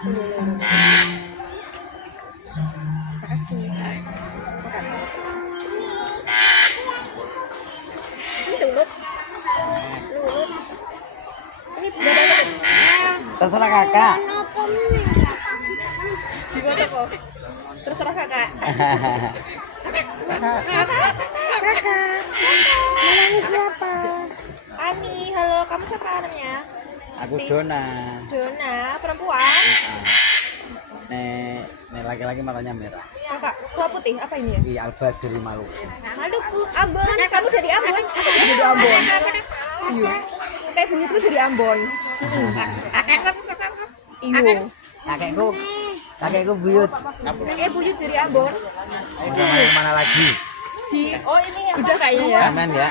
Makasih. Ini lulut. Lulut. Ini berapa? Terserah kakak. Di mana kok? Terserah kakak. Kakak. Namanya siapa? Ani. Halo, kamu siapa namanya? Aku Dona. Dona, perempuan. Nek laki-laki matanya merah. Kakak, tua putih apa ini ya? Iya, Alba dari Maluku. Maluku, Ambon. Kamu dari Ambon? Aku dari Ambon. Iya. Kayak buyutku dari Ambon. Iya. Kakekku buyut. Kayak buyut dari Ambon. Mau kemana lagi? Di, oh ini udah kayaknya ya. Aman ya.